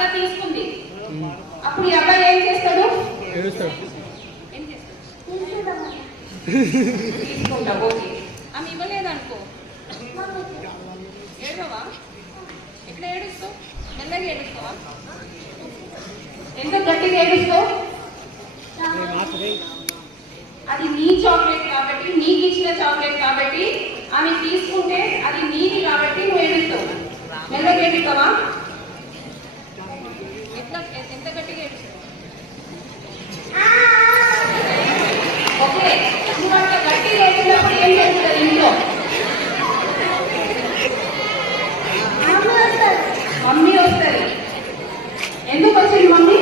బాగా తీసుకుంది. అప్పుడు ఈ అబ్బాయి ఏం చేస్తాడు? తీసుకుంటా. ఓకే, ఆమె ఇవ్వలేదనుకో ఏడవా? ఎట్లా ఏడుస్తావు? మెల్లగా ఏడుస్తావా? ఎంత గట్టిగా ఏడుస్తావు? అది నీ చాక్లెట్ కాబట్టి, నీకు ఇచ్చిన చాక్లెట్ కాబట్టి, ఆమె తీసుకుంటే అది నీది కాబట్టి నువ్వు ఏడుస్తావు. మెల్లగా ఏడుస్తావా? ఎట్లా ఎంత గట్టిగా ఏడుస్తావు? ఓకే, నువ్వు అంత గట్టిగా ఏడినప్పుడు ఏం చేస్తుంది ఇంట్లో? మమ్మీ వస్తుంది. ఎందుకు వచ్చింది మమ్మీ?